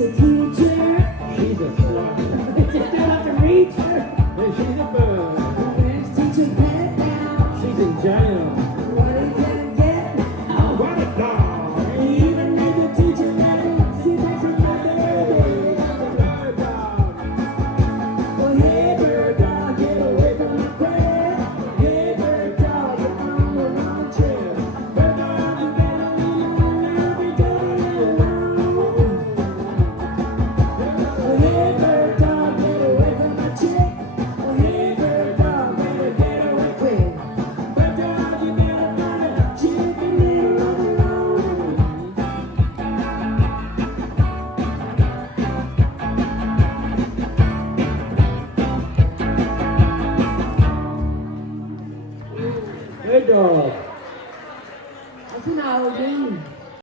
a teacher. She's a slut. Just don't have to reach her. And she's a bird. Where's teacher Pat now? She's in jail. What are you gonna get now? What a dog. He even made the teacher mad. See, that's another day. Bird dog. Well, hey, bird dog, get away from the crowd. Hey, bird dog, you're on the wrong trail. Bird dog, you better leave alone every day alone. Well, hey, bird dog, get away from my chick. Well, hey, bird dog, better get away quick. Bird dog, you better find a chick and leave her alone. Hey dog. What's an old dude?